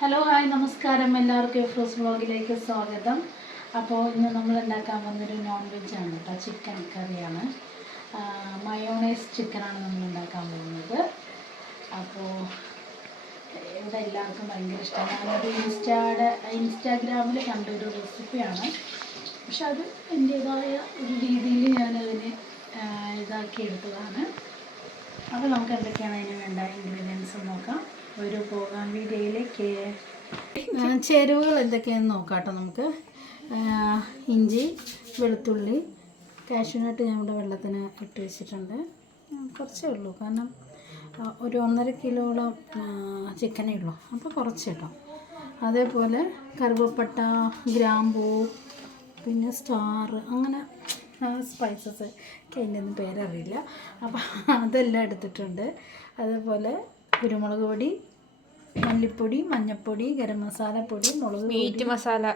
Hello hi നമസ്കാരം. എല്ലാവർക്കും എഫ്രോസ് വ്ളോഗിലേക്ക് സ്വാഗതം. അപ്പോൾ ഇന്ന് നമ്മൾ ഉണ്ടാക്കാൻ വന്നൊരു നോൺ വെജ് ആണ് കേട്ടോ. ചിക്കൻ കറിയാണ്. മയോണൈസ് ചിക്കനാണ് നമ്മൾ ഉണ്ടാക്കാൻ പോകുന്നത്. അപ്പോൾ ഇവിടെ എല്ലാവർക്കും ഭയങ്കര ഇഷ്ടമാണ് ഞാനൊരു ഇൻസ്റ്റാഡ് ഇൻസ്റ്റാഗ്രാമിൽ കണ്ടൊരു റെസിപ്പിയാണ്. പക്ഷെ അത് എന്റേതായ ഒരു രീതിയിൽ ഞാനതിനെ ഇതാക്കി എടുത്തതാണ് അപ്പോൾ നമുക്ക് എന്തൊക്കെയാണ് അതിന് വേണ്ട ഇൻഗ്രീഡിയൻസ് നോക്കാം. ഒരു പോകാൻ വീഡിയോയിലേക്ക് ചേരുവകൾ എന്തൊക്കെയാണെന്ന് നോക്കാം കേട്ടോ നമുക്ക് ഇഞ്ചി വെളുത്തുള്ളി കാഷ്യൂനട്ട് ഞാൻ ഇവിടെ വെള്ളത്തിന് ഇട്ട് വെച്ചിട്ടുണ്ട്. കുറച്ചേ ഉള്ളൂ. കാരണം ഒരു ഒന്നര കിലോളം ചിക്കനേ ഉള്ളൂ. അപ്പോൾ കുറച്ച് കേട്ടോ. അതേപോലെ കറുവപ്പട്ട ഗ്രാമ്പൂ പിന്നെ സ്റ്റാർ അങ്ങനെ സ്പൈസസ് ഒക്കെ അതിന്റെ ഒന്നും പേരറിയില്ല. അപ്പം അതെല്ലാം എടുത്തിട്ടുണ്ട്. അതേപോലെ കുരുമുളക് പൊടി മല്ലിപ്പൊടി മഞ്ഞൾപ്പൊടി ഗരം മസാല പൊടി മുളക് മീറ്റ് മസാല.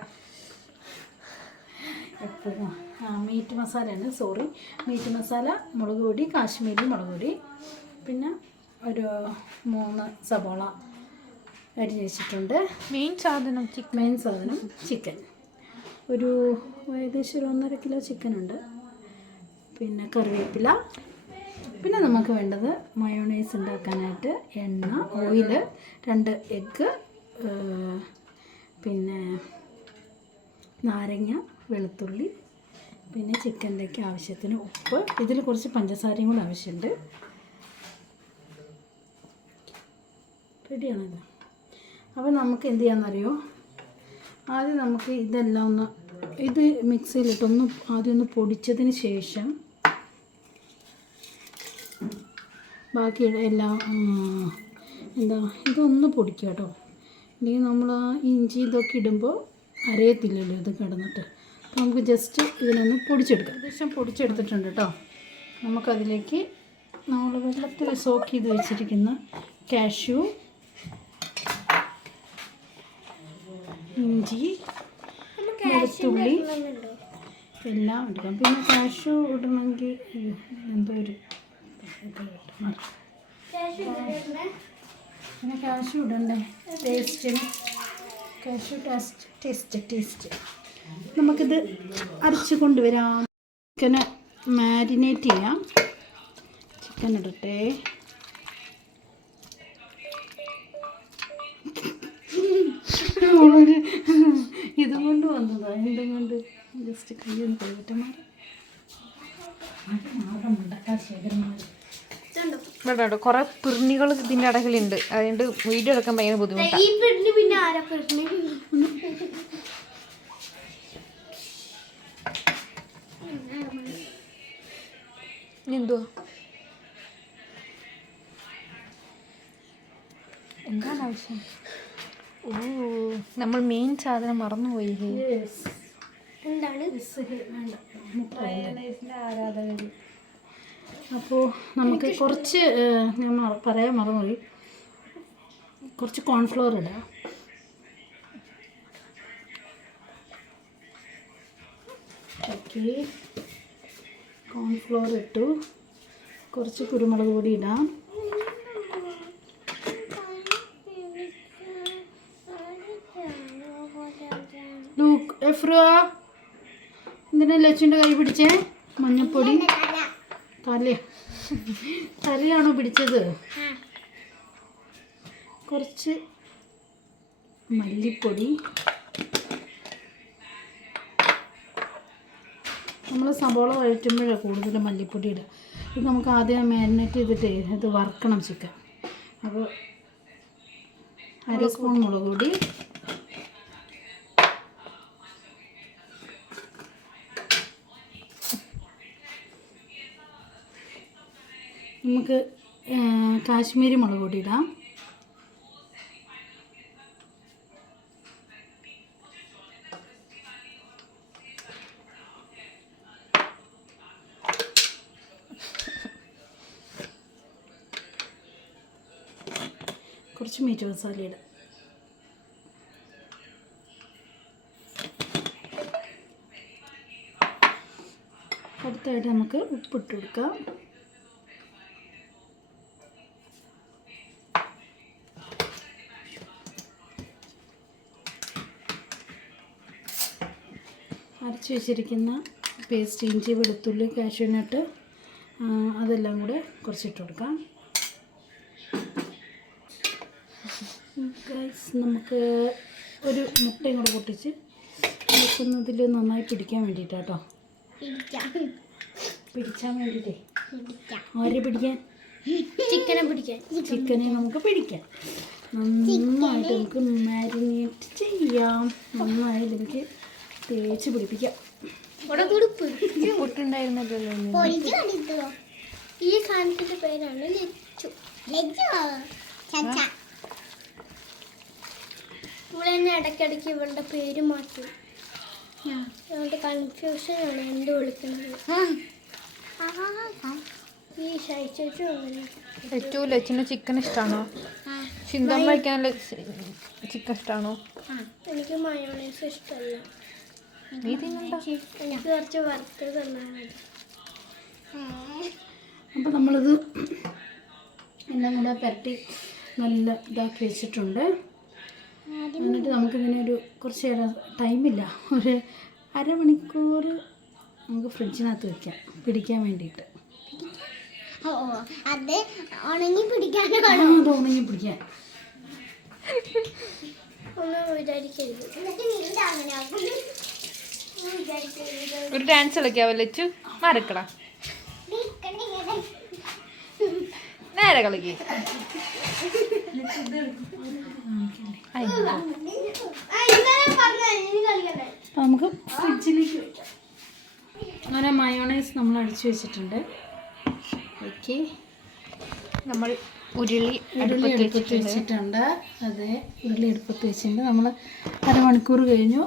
എപ്പോഴും? ആ മീറ്റ് മസാലയാണ്. സോറി. മീറ്റ് മസാല മുളക് പൊടി കാശ്മീരി മുളക് പൊടി. പിന്നെ ഒരു മൂന്ന് സബോള അരിഞ്ഞ് വെച്ചിട്ടുണ്ട്. മെയിൻ സാധനം ചിക്കൻ മെയിൻ സാധനം ചിക്കൻ. ഒരു ഏകദേശം ഒരു ഒന്നര കിലോ ചിക്കൻ ഉണ്ട്. പിന്നെ കറിവേപ്പില. പിന്നെ നമുക്ക് വേണ്ടത് മയോണൈസ് ഉണ്ടാക്കാനായിട്ട് എണ്ണ ഓയിൽ രണ്ട് എഗ്ഗ് പിന്നെ നാരങ്ങ വെളുത്തുള്ളി പിന്നെ ചിക്കനിലേക്ക് ആവശ്യത്തിന് ഉപ്പ്. ഇതിൽ കുറച്ച് പഞ്ചസാരയും കൂടെ ആവശ്യമുണ്ട് റെഡിയാണല്ലോ അപ്പോൾ നമുക്ക് എന്ത് ചെയ്യാമെന്നറിയോ ആദ്യം നമുക്ക് ഇതെല്ലാം ഒന്ന് ഇത് മിക്സിയിലിട്ടൊന്ന് ആദ്യം ഒന്ന് പൊടിച്ചതിന് ശേഷം ബാക്കി എല്ലാ എന്താ ഇതൊന്ന് പൊടിക്കുക കേട്ടോ അല്ലെങ്കിൽ നമ്മൾ ആ ഇഞ്ചി ഇതൊക്കെ ഇടുമ്പോൾ അരയത്തില്ലല്ലോ ഇത് കിടന്നിട്ട്. അപ്പോൾ നമുക്ക് ജസ്റ്റ് ഇതിനൊന്ന് പൊടിച്ചെടുക്കാം. ഏകദേശം പൊടിച്ചെടുത്തിട്ടുണ്ട് കേട്ടോ നമുക്കതിലേക്ക് നമ്മൾ വെള്ളത്തിൽ സോക്ക് ചെയ്ത് വെച്ചിരിക്കുന്ന കാഷ്യൂ ഇഞ്ചി വെളുത്തുള്ളി എല്ലാം എടുക്കാം പിന്നെ കാഷ്യൂ ഇടണമെങ്കിൽ എന്തോ ഒരു. പിന്നെ കാഷ്യൂ ഇടണ്ടേ? ടേസ്റ്റിന് കാഷ്യൂ ടേസ്റ്റ് ടേസ്റ്റ് ടേസ്റ്റ് നമുക്കിത് അരച്ച് കൊണ്ടുവരാം. ചിക്കന് മാരിനേറ്റ് ചെയ്യാം. ചിക്കൻ ഇടട്ടെ. അവളൊരു ഇതും വന്നതാ. എന്തും കൊണ്ട് ജസ്റ്റ് കയ്യൊന്ന് കൈവിട്ട് മാറി. ഇവിടെ കുറെ പിർണികൾ ഇതിന്റെ ഇടയിലുണ്ട്. അതുകൊണ്ട് വീഡിയോ എടുക്കാൻ ഭയങ്കര ബുദ്ധിമുട്ടാണ് എന്തുവാ എന്താണ് ആവശ്യം? ഓ നമ്മൾ മെയിൻ സാധനം മറന്നുപോയി. എന്താണ്. ആരാധകർ അപ്പോൾ നമുക്ക് കുറച്ച് ഞാൻ പറയാൻ മറന്നുപോയി. കുറച്ച് കോൺഫ്ലോർ ഇടാം. ഓക്കെ. കോൺഫ്ലോർ ഇട്ടു. കുറച്ച് കുരുമുളക് പൊടി ഇടാം. ലൂക്ക് എഫ്രുവ എന്തിനാ ലച്ചുന്റെ കൈ പിടിച്ചേ? മഞ്ഞപ്പൊടി. തല. തലയാണോ പിടിച്ചത്? കുറച്ച് മല്ലിപ്പൊടി. നമ്മൾ സബോള വഴറ്റുമ്പോഴാണ് കൂടുതൽ മല്ലിപ്പൊടി ഇടുക. ഇത് നമുക്ക് ആദ്യം മാരിനേറ്റ് ചെയ്തിട്ട് ഇത് വറുക്കണം ചിക്കൻ. അപ്പോൾ അര സ്പൂൺ മുളക് പൊടി. നമുക്ക് കാശ്മീരി മുളക് പൊടി ഇടാം. കുറച്ച് മീറ്റ് മസാല ഇടാം. അടുത്തായിട്ട് നമുക്ക് ഉപ്പിട്ട് കൊടുക്കാം. അരച്ച് വെച്ചിരിക്കുന്ന പേസ്റ്റ് ഇഞ്ചി വെളുത്തുള്ളി കാഷ്യൂനട്ട് അതെല്ലാം കൂടെ കുറച്ചിട്ട് കൊടുക്കാം. നമുക്ക് ഒരു മുട്ടയും കൂടെ പൊട്ടിച്ച് വെക്കുന്നതിൽ നന്നായി പിടിക്കാൻ വേണ്ടിയിട്ടാട്ടോ. പിടിക്കാം. പിടിക്കാൻ വേണ്ടിയിട്ടേ. ആര് പിടിക്കാൻ? ചിക്കനെ പിടിക്കാൻ ചിക്കനെ നമുക്ക് പിടിക്കാം. നന്നായിട്ട് നമുക്ക് മാരിനേറ്റ് ചെയ്യാം. നന്നായി ഇതിലേക്ക് തേച്ച് പിടിപ്പിക്കാം. പുട്ടുണ്ടായിരുന്നല്ലോ ഈ സാധനത്തിന്റെ പേരാണ് ലച്ചു. ലച്ചു. ഇവിടെ തന്നെ ഇടയ്ക്കിടയ്ക്ക് ഇവളുടെ പേര് മാറ്റും. അതുകൊണ്ട് കൺഫ്യൂഷൻ ആണ് എന്ത് വിളിക്കുന്നത്. ഈ ശൈച്ചു അങ്ങനെ. ഏറ്റവും ലച്ചിന് ചിക്കൻ ഇഷ്ടമാണോ ചിന്തം ചിക്കൻ ഇഷ്ടമാണോ എനിക്ക് മയോണൈസ് ഇഷ്ടമല്ല നീ തിന്നണ്ട. അപ്പോൾ നമ്മളിത് എല്ലാം കൂടെ പുരട്ടി നല്ല ഇതാക്കി വെച്ചിട്ടുണ്ട്. എന്നിട്ട് നമുക്കിതിനൊരു കുറച്ച് നേരം ടൈമില്ല ഒരു അരമണിക്കൂർ നമുക്ക് ഫ്രിഡ്ജിനകത്ത് വെക്കാം. പിടിക്കാൻ വേണ്ടിയിട്ട്. അത് ഉണങ്ങി പിടിക്കാൻ ആ, അത് ഉണങ്ങി പിടിക്കാൻ. ഒന്നും വിചാരിക്കരുത്. ഒരു ഡാൻസ് കളിക്കാവോ ലച്ചു മറക്കട നേരെ കളിക്ക്. നമുക്ക് ഫ്രിഡ്ജിലേക്ക് അങ്ങനെ മയോണൈസ് നമ്മൾ അടിച്ചു വെച്ചിട്ടുണ്ട്. ഓക്കെ. നമ്മൾ ഉരുളി ഉരുളി എടുപ്പത്ത് വെച്ചിട്ടുണ്ട്. അതെ ഉരുളി എടുപ്പത്ത് വെച്ചിട്ടുണ്ട്. നമ്മൾ അരമണിക്കൂർ കഴിഞ്ഞു.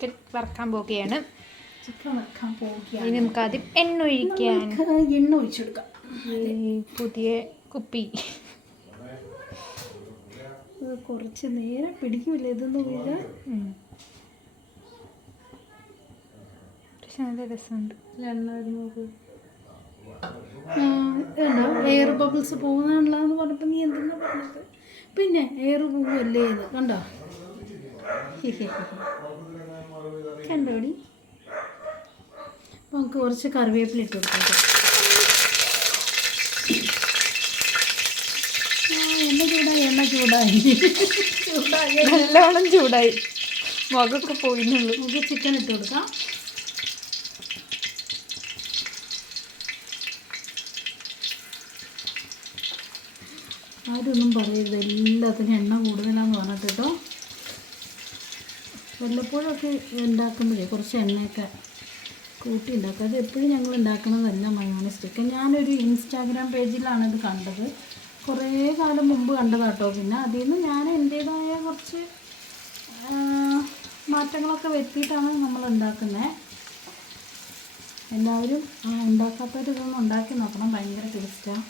ചിക്കൻ വറക്കാൻ പോവുകയാണ്. ചിക്കൻ വെക്കാൻ പോവുകയാണ്. ഇനി നമുക്ക് ആദ്യം എണ്ണ ഒഴിക്കാൻ. എണ്ണ ഒഴിച്ചെടുക്കാം. പുതിയ കുപ്പി. കുറച്ച് നേരം പിടിക്കില്ല ഇതൊന്ന് വീഴാൻ. പക്ഷെ നല്ല രസമുണ്ട്. എയർ ബബിൾസ് പോകുന്നതാണല്ലോ പറഞ്ഞപ്പോൾ നീ എന്തെന്നാ പറഞ്ഞത്? പിന്നെ എയർ പോവല്ലേ ഇത് കണ്ടോ? കണ്ടോടി? അപ്പോൾ നമുക്ക് കുറച്ച് കറിവേപ്പില ഇട്ട് കൊടുക്കാം എണ്ണ ചൂടായി എണ്ണ ചൂടായി. ചൂടായി നല്ലോണം ചൂടായി. മുഖമൊക്കെ പോയിന്നുള്ളൂ. നമുക്ക് ചിക്കൻ ഇട്ട് കൊടുക്കാം. ആരൊന്നും പറയരുത്. എല്ലാത്തിനും എണ്ണ കൂടുതലാന്ന് പറഞ്ഞിട്ട് കേട്ടോ. വല്ലപ്പോഴൊക്കെ ഉണ്ടാക്കുമ്പോഴേ കുറച്ച് എണ്ണയൊക്കെ കൂട്ടി ഉണ്ടാക്കുക അത് എപ്പോഴും ഞങ്ങൾ ഉണ്ടാക്കുന്നതല്ല മയോണൈസ് ചിക്കൻ ഞാനൊരു ഇൻസ്റ്റാഗ്രാം പേജിലാണ് ഇത് കണ്ടത്. കുറേ കാലം മുമ്പ് കണ്ടതാട്ടോ. പിന്നെ അതിൽ നിന്ന് ഞാൻ എന്റേതായ കുറച്ച് മാറ്റങ്ങളൊക്കെ വരുത്തിയിട്ടാണ് നമ്മൾ ഉണ്ടാക്കുന്നത്. എല്ലാവരും ആ, ഉണ്ടാക്കാത്തവർ ഉണ്ടാക്കി നോക്കണം. ഭയങ്കര ടേസ്റ്റാണ്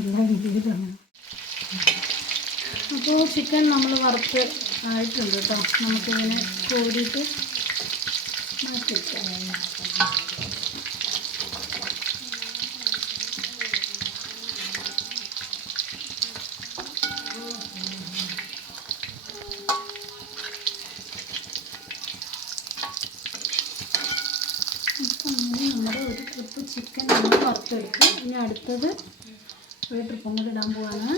എല്ലാ രീതിയിലാണ് അപ്പോൾ ചിക്കൻ നമ്മൾ വറുത്ത് ആയിട്ടുണ്ട് കേട്ടോ നമുക്കിങ്ങനെ കോരിയിട്ട് മാറ്റി നമ്മുടെ ഒരു ട്രിപ്പ് ചിക്കൻ നമ്മൾ വറുത്തെടുക്കും ഇനി അടുത്തത് ഒരു ട്രിപ്പും കൂടി ഇടാൻ പോവാണ്.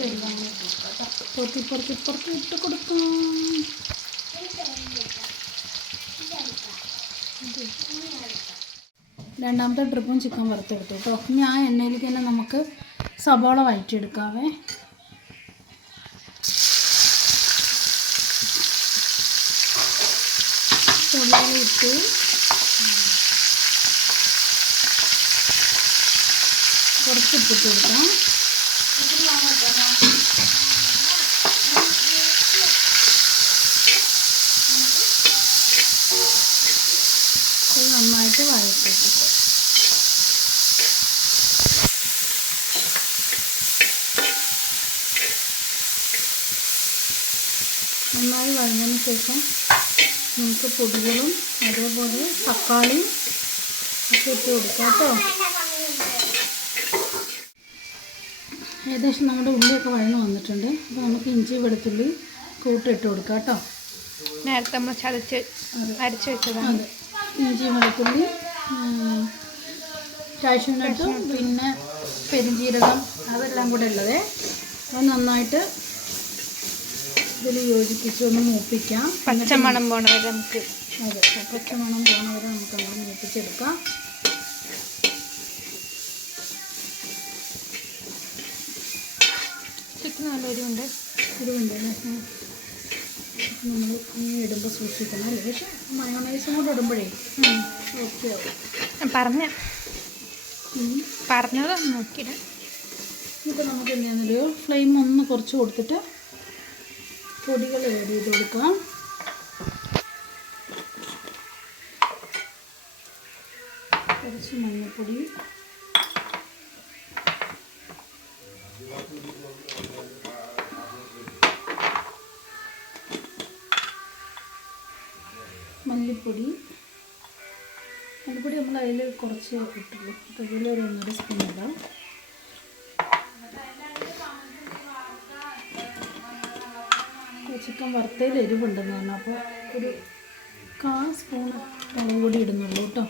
കൊടുക്കാം കേട്ടോ. ഇപ്പുറത്ത് ഇപ്പുറത്ത് ഇപ്പുറത്ത് ഇട്ട് കൊടുക്കാം രണ്ടാമത്തെ ട്രിപ്പും ചിക്കൻ വറുത്തെടുത്തു കേട്ടോ. ഇനി ആ എണ്ണയിലേക്ക് തന്നെ നമുക്ക് സബോള വഴറ്റിയെടുക്കാവേ. ഇട്ട് കുറച്ച് ഉപ്പിട്ട് കൊടുക്കാം നന്നായി വഴഞ്ഞതിന് ശേഷം നമുക്ക് പൊടികളും അതേപോലെ തക്കാളിയും ഒക്കെ ഇട്ട് കൊടുക്കാം കേട്ടോ. ഏകദേശം നമ്മുടെ ഉള്ളിയൊക്കെ വഴന്ന് വന്നിട്ടുണ്ട്. അപ്പോൾ നമുക്ക് ഇഞ്ചി വെളുത്തുള്ളി കൂട്ടിട്ട് കൊടുക്കാം കേട്ടോ. നേരത്തെ നമ്മൾ ചതച്ച് അരച്ച് വെച്ചതാണ്. ഇഞ്ചി വെളുത്തുള്ളി കാഷ്യൂനട്ടും പിന്നെ പെരുംജീരകം അതെല്ലാം കൂടെ ഉള്ളതേ. അത് നന്നായിട്ട് ഇതിൽ യോജിപ്പിച്ച് ഒന്ന് മൂപ്പിക്കാം. പച്ചമണം പോണ വരെ നമുക്ക് അതെ പച്ചമണം വരെ നമുക്ക് അങ്ങനെ മൂപ്പിച്ചെടുക്കാം. ചിക്കൻ നല്ല എരിവുണ്ട്. എരിവുണ്ട് നമ്മൾ ഇടുമ്പോൾ സൂക്ഷിക്കണം അല്ലേ? പക്ഷെ മയോണൈസും കൂടെ ഇടുമ്പോഴേ. ഓക്കെ ആവും പറഞ്ഞ. പറഞ്ഞത് നോക്കിയിട്ട് ഇപ്പോൾ നമുക്ക് എന്താണെന്നൊരു ഫ്ലെയിം ഒന്ന് കുറച്ച് കൊടുത്തിട്ട് പൊടികൾ ആഡ് ചെയ്ത് കൊടുക്കാം. കുറച്ച് മഞ്ഞൾപ്പൊടി മല്ലിപ്പൊടി. മല്ലിപ്പൊടി നമ്മൾ അതിൽ കുറച്ച് ഇട്ടുള്ളൂ അപ്പോൾ ഒരു ഒന്നര സ്പൂൺ ഇടാം. ചിക്കൻ വറുത്തതിൽ എരിവുണ്ടെന്ന് പറഞ്ഞു അപ്പോൾ ഒരു കാൽ സ്പൂൺ മുളക് കൂടി ഇടുന്നുള്ളൂ കേട്ടോ.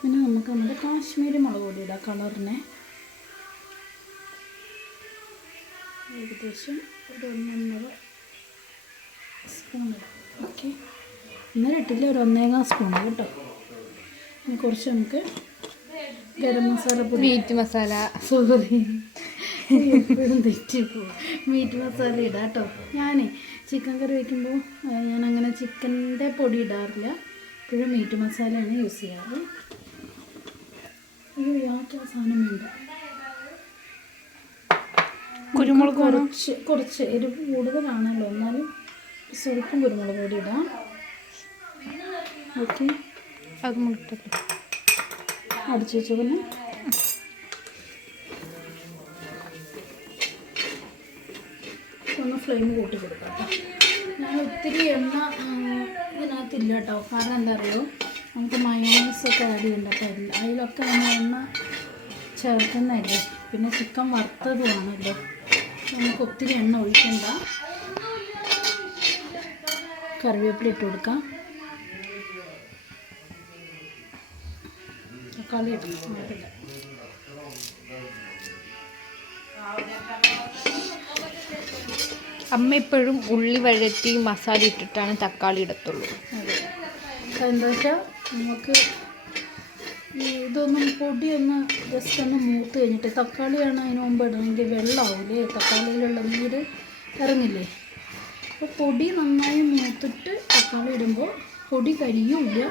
പിന്നെ നമുക്ക് നമ്മുടെ കാശ്മീരി മുളക് പൊടി ഇടാം കളറിനെ. ഏകദേശം ഒരു ഒന്നൊന്നര സ്പൂൺ ഇടാം. ഓക്കെ. ഒന്നര ഇട്ടില്ല ഒരു ഒന്നേകാൽ സ്പൂൺ കേട്ടോ. കുറച്ച് നമുക്ക് ഗരം മസാല പൊടി. മീറ്റ് മസാല. സോറി. എപ്പോഴും തെറ്റിപ്പോവും മീറ്റ് മസാല ഇടാം കേട്ടോ ഞാനേ ചിക്കൻ കറി വയ്ക്കുമ്പോൾ ഞാൻ അങ്ങനെ ചിക്കന്റെ പൊടി ഇടാറില്ല. എപ്പോഴും മീറ്റ് മസാലയാണ് യൂസ് ചെയ്യാറ്. അയ്യോ യാതൊരു സാധനം വേണ്ട. കുരുമുളക്? കുറച്ച് കുറച്ച് എരിവ് കൂടുതലാണല്ലോ എന്നാലും സ്വൽപ്പം കുരുമുളക് പൊടി ഇടാം. ഓക്കെ. അത് മുട്ട അടിച്ചു വെച്ചു ഒന്ന് ഫ്ലെയിം കൂട്ടി കൊടുക്കാം ഞാൻ ഒത്തിരി എണ്ണ ഇതിനകത്തില്ല കേട്ടോ കാരണം എന്താ അറിയോ നമുക്ക് മയോണൈസ് ഒക്കെ ആഡ് ചെയ്യണ്ട. അപ്പോൾ അതിലൊക്കെ നമ്മൾ എണ്ണ ചേർക്കുന്നതല്ലേ? പിന്നെ ചിക്കൻ വറുത്തതുമാണല്ലോ നമുക്ക് ഒത്തിരി എണ്ണ ഒഴിക്കണ്ട. കറിവേപ്പില ഇട്ട് കൊടുക്കാം. തക്കാളി ഇടണം. അമ്മ എപ്പോഴും ഉള്ളി വഴറ്റി മസാല ഇട്ടിട്ടാണ് തക്കാളി ഇടത്തുള്ളൂ. എന്താ വെച്ചാൽ നമുക്ക് ഇതൊന്നും പൊടിയൊന്ന് ജസ്റ്റ് ഒന്ന് മൂത്ത് കഴിഞ്ഞിട്ട് തക്കാളിയാണ് അതിന് മുമ്പ് ഇടണമെങ്കിൽ വെള്ളമാവില്ലേ തക്കാളിയിലുള്ള നീര് ഇറങ്ങില്ലേ? അപ്പോൾ പൊടി നന്നായി മൂത്തിട്ട് തക്കാളി ഇടുമ്പോൾ പൊടി കരിയുമില്ല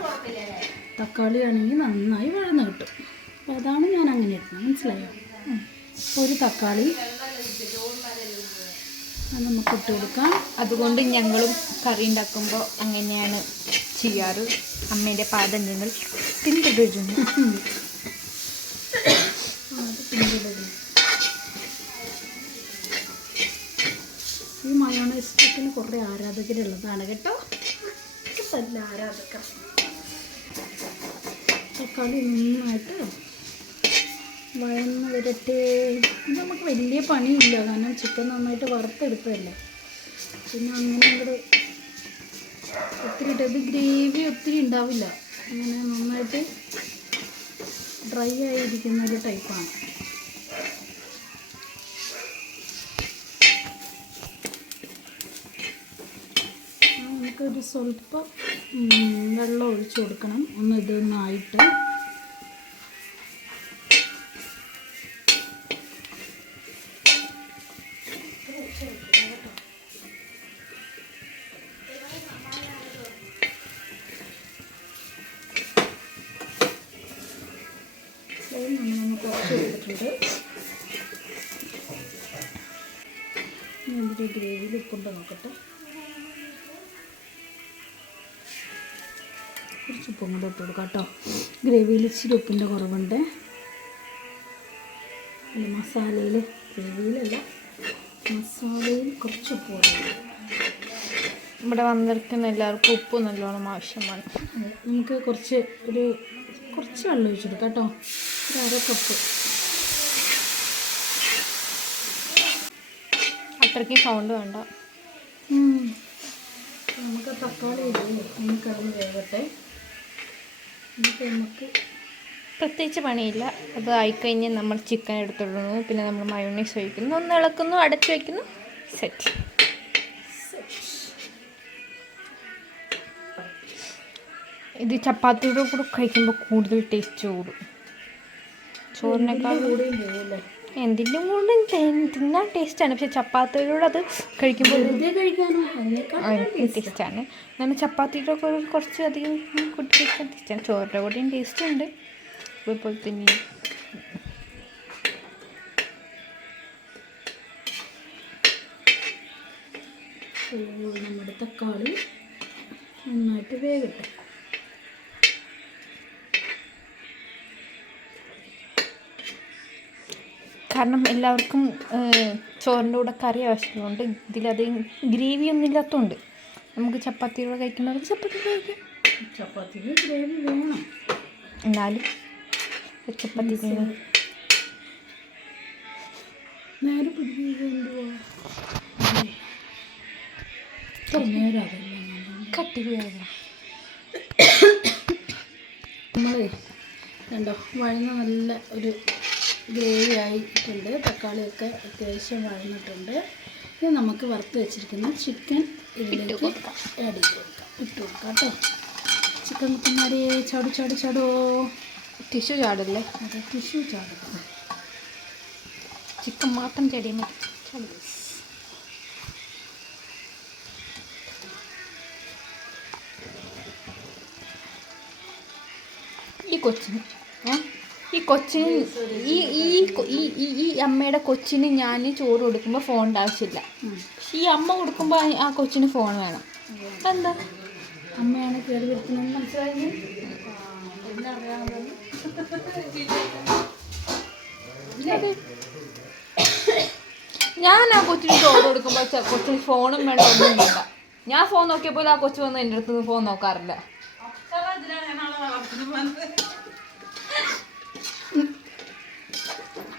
തക്കാളി ആണെങ്കിൽ നന്നായി വഴന്ന് കിട്ടും. അപ്പോൾ അതാണ് ഞാൻ അങ്ങനെ ഇടുന്നത്. മനസ്സിലായോ? ഒരു തക്കാളി അത് നമുക്ക് ഇട്ട് കൊടുക്കാം. അതുകൊണ്ട് ഞങ്ങളും കറി ഉണ്ടാക്കുമ്പോൾ അങ്ങനെയാണ് ചെയ്യാറ്. അമ്മേന്റെ പാദം ഞങ്ങൾ പിന്തുടരുന്നു. ഈ മയോണൈസ് ഇഷ്ടത്തിന് കുറേ ആരാധകരുള്ളതാണ് കേട്ടോ. നല്ല ആരാധകർ. തക്കാളി നന്നായിട്ട് വഴന്ന് വരട്ടെ. ഇത് നമുക്ക് വലിയ പണിയില്ല. കാരണം ചിക്കൻ നന്നായിട്ട് വറുത്തെടുത്തതല്ലേ. പിന്നെ അങ്ങനെ ഇവിടെ ഒത്തിരി ഇട്ട് ഇത് ഗ്രേവി ഒത്തിരി ഉണ്ടാവില്ല. അങ്ങനെ നന്നായിട്ട് ഡ്രൈ ആയിരിക്കുന്ന ഒരു ടൈപ്പാണ്. നമുക്കൊരു സ്വല്പം വെള്ളം ഒഴിച്ചു കൊടുക്കണം. ഒന്ന് ഇതൊന്നായിട്ട്. ഇനി ഇതിന്റെ ഗ്രേവിയിൽ ഉപ്പുണ്ട് നോക്കട്ടെ. കുറച്ച് ഉപ്പും കൂടെ ഇട്ട് കൊടുക്കാം കേട്ടോ. ഗ്രേവിയിൽ ഇച്ചിരി ഉപ്പിന്റെ കുറവുണ്ട്. മസാലയിൽ ഗ്രേവിയിലല്ല മസാലയിൽ കുറച്ച് ഉപ്പ് ഇവിടെ വന്നിരിക്കുന്ന എല്ലാവർക്കും ഉപ്പ് നല്ലോണം ആവശ്യമാണ്. നമുക്ക് കുറച്ച് ഒരു കുറച്ച് വെള്ളം ഒഴിച്ചെടുക്കാം കേട്ടോ. ഒരു അര കപ്പ് അത്രയ്ക്കും സൗണ്ട് വേണ്ട. നമുക്ക് തക്കാളി കിടന്ന് വേകട്ടെ എന്നിട്ട് നമുക്ക് പ്രത്യേകിച്ച് പണിയില്ല. അത് ആയിക്കഴിഞ്ഞ് നമ്മൾ ചിക്കൻ എടുത്തിടുന്നു. പിന്നെ നമ്മൾ മയോണൈസ് ഒഴിക്കുന്നു. ഒന്ന് ഇളക്കുന്നു അടച്ചു വയ്ക്കുന്നു സെറ്റ് ഇത് ചപ്പാത്തിയുടെ കൂടെ കഴിക്കുമ്പോൾ കൂടുതൽ ടേസ്റ്റ് കൂടും ചോറിനേക്കാൾ കൂടുതൽ എന്തിന്റെ കൂടെ തിന്നാൻ ടേസ്റ്റാണ്. പക്ഷെ ചപ്പാത്തിയോട് അത് കഴിക്കുമ്പോൾ ടേസ്റ്റാണ് ഞാൻ ചപ്പാത്തിയുടെ കൂടെ കുറച്ച് അധികം കൂട്ടി കഴിക്കാൻ ടേസ്റ്റാണ് ചോറിന്റെ കൂടെയും ടേസ്റ്റ് ഉണ്ട്. അതുപോലെ തന്നെ. നമ്മുടെ തക്കാളി നന്നായിട്ട് വേകട്ടെ. കാരണം എല്ലാവർക്കും ചോറിന്റെ കൂടെ കറി ആവശ്യമുണ്ട് ഇതിലധികം ഗ്രേവി ഒന്നും ഇല്ലാത്തതുകൊണ്ട് നമുക്ക് ചപ്പാത്തിയോടെ കഴിക്കുന്നവർക്ക് ചപ്പാത്തി കഴിക്കാം. ചപ്പാത്തിക്ക് ഗ്രേവി വേണം. എന്നാലും ചപ്പാത്തി. നേരെ നമ്മളേ കണ്ടോ വഴുന്ന നല്ല ഒരു ഗ്രേവി ആയിട്ടുണ്ട് തക്കാളിയൊക്കെ അത്യാവശ്യം വഴന്നിട്ടുണ്ട്. ഇത് നമുക്ക് വറുത്ത് വെച്ചിരിക്കുന്ന ചിക്കൻ ഇതിലേക്ക് ആഡ് ചെയ്ത് കൊടുക്കാം. ഇട്ട് കൊടുക്കാം കേട്ടോ. ചിക്കൻ കുഞ്ഞാടിയെ ചാടി ചാടി ചാടോ. ടിഷ്യൂ ചാടല്ലേ? അതെ ടിഷ്യൂ ചാടും. ചിക്കൻ മാത്രം ചെടിയും മതി. ചാടി. ഈ കൊച്ചിന് ഏ? ഈ കൊച്ചിന് ഈ ഈ ഈ ഈ- അമ്മയുടെ കൊച്ചിന് ഞാൻ ചോറ് കൊടുക്കുമ്പോൾ ഫോൺ ആവശ്യമില്ല. പക്ഷെ ഈ അമ്മ കൊടുക്കുമ്പോൾ ആ കൊച്ചിന് ഫോൺ വേണം. എന്താ അമ്മയാണ് കയറി വരുത്തുന്നത് മനസ്സിലായി ഞാൻ ആ കൊച്ചിന് ചോറ് കൊടുക്കുമ്പോൾ കൊച്ചിന് ഫോണും വേണ്ട ഒന്നും വേണ്ട. ഞാൻ ഫോൺ നോക്കിയപ്പോൾ ആ കൊച്ചു വന്ന് എന്റെ അടുത്ത് ഫോൺ നോക്കാറില്ല.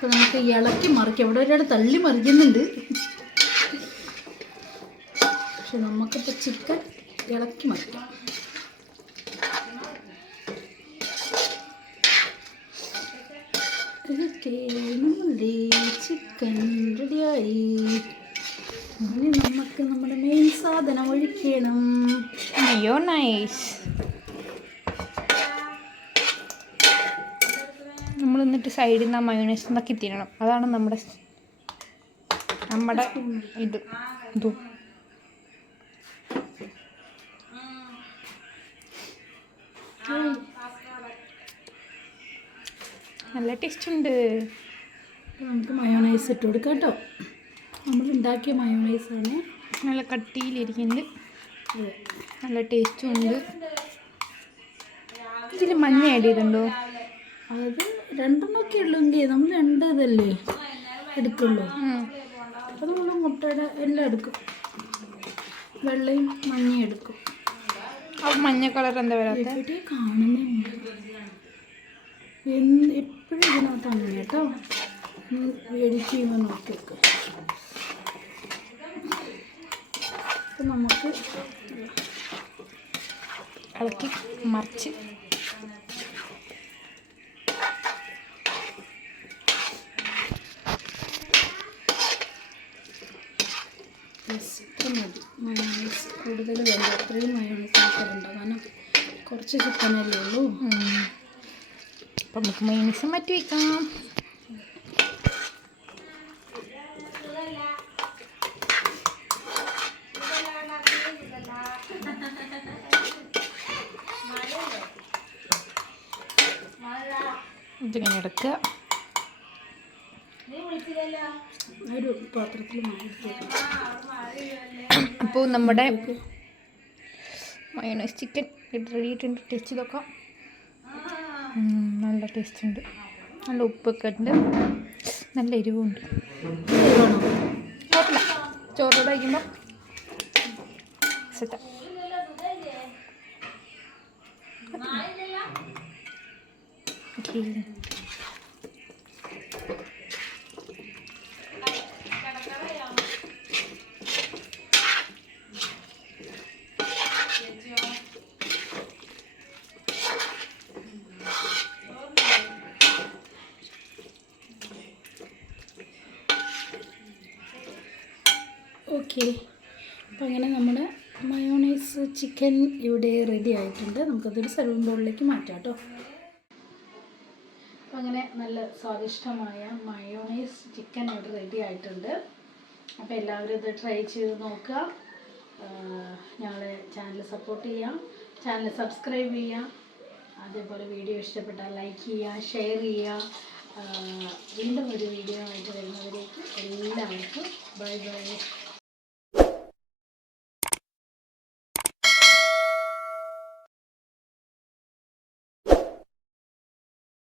അപ്പൊ നമുക്ക് ഇളക്കി മറിക്കാം. അവിടെ ഒരാൾ തള്ളി മറിക്കുന്നുണ്ട്. പക്ഷെ നമുക്കിപ്പോൾ ചിക്കൻ ഇളക്കി മറിക്കാം. ചിക്കൻ റെഡിയായി ഇനി നമുക്ക് നമ്മുടെ മെയിൻ സാധനം ഒഴിക്കണം. അയ്യോ നൈസ് നമ്മൾ എന്നിട്ട് സൈഡിൽ നിന്ന് ആ മയോണൈസ് എന്നൊക്കെ തിരണം അതാണ് നമ്മുടെ നമ്മുടെ ഇത്. ഇതും നല്ല ടേസ്റ്റ് ഉണ്ട്. നമുക്ക് മയോണൈസ് ഇട്ട് കൊടുക്കാം കേട്ടോ നമ്മൾ ഉണ്ടാക്കിയ ആണ്. നല്ല കട്ടിയിലിരിക്കുന്നത് നല്ല ടേസ്റ്റും ഉണ്ട്. ഇതിൽ മഞ്ഞ ആഡ് ചെയ്തിട്ടുണ്ടോ? അത് രണ്ടെണ്ണമൊക്കെ ഉള്ളെങ്കിൽ നമ്മൾ രണ്ട് ഇതല്ലേ എടുക്കുള്ളൂ അത് നമ്മൾ മുട്ടയുടെ എല്ലാം എടുക്കും. വെള്ളയും മഞ്ഞയും എടുക്കും. മഞ്ഞ കളർ എന്താ വരാത്ത? എവിടെ കാണുന്നേ എന്ന് എപ്പോഴും ഇതിനകത്ത് അങ്ങനെ കേട്ടോ. എഡിറ്റ് ചെയ്യുമ്പോൾ നോക്കി വെക്കും അപ്പം നമുക്ക് ഇളക്കി മറിച്ച് ജസ്റ്റ് മതി മയോണൈസ് കൂടുതൽ വേണ്ട അത്രയും മയോണൈസ് ആക്കാറുണ്ട് കാരണം കുറച്ച് ചിക്കനല്ലേ ഉള്ളൂ. അപ്പം നമുക്ക് മൈനസ് മാറ്റി വയ്ക്കാം. ഇതിങ്ങനെ എടുക്കുക. അപ്പോൾ നമ്മുടെ മയോണൈസ് ചിക്കൻ റെഡി ആയിട്ടുണ്ട്. ടേസ്റ്റ് ചെയ്ത് നോക്കാം നല്ല ടേസ്റ്റ് ഉണ്ട്. നല്ല ഉപ്പൊക്കെ ഉണ്ട്. നല്ല എരിവുണ്ട്. വേണോ കുഴപ്പമില്ല ചോറോട് വയ്ക്കുമ്പോൾ സെറ്റാ ഓക്കെ ഓക്കെ. അപ്പോൾ അങ്ങനെ നമ്മുടെ മയോണൈസ് ചിക്കൻ ഇവിടെ റെഡി ആയിട്ടുണ്ട്. നമുക്കതൊരു സെർവിംഗ് ബോളിലേക്ക് മാറ്റാം കേട്ടോ. അപ്പോൾ അങ്ങനെ നല്ല സ്വാദിഷ്ടമായ മയോണൈസ് ചിക്കൻ ഇവിടെ റെഡി ആയിട്ടുണ്ട്. അപ്പോൾ എല്ലാവരും ഇത് ട്രൈ ചെയ്ത് നോക്കുക. ഞങ്ങളെ ചാനൽ സപ്പോർട്ട് ചെയ്യാം ചാനൽ സബ്സ്ക്രൈബ് ചെയ്യാം അതേപോലെ വീഡിയോ ഇഷ്ടപ്പെട്ടാൽ ലൈക്ക് ചെയ്യുക ഷെയർ ചെയ്യുക. വീണ്ടും ഒരു വീഡിയോ ആയിട്ട് വരുന്നവരേക്ക് എല്ലാവർക്കും ബൈ ബൈ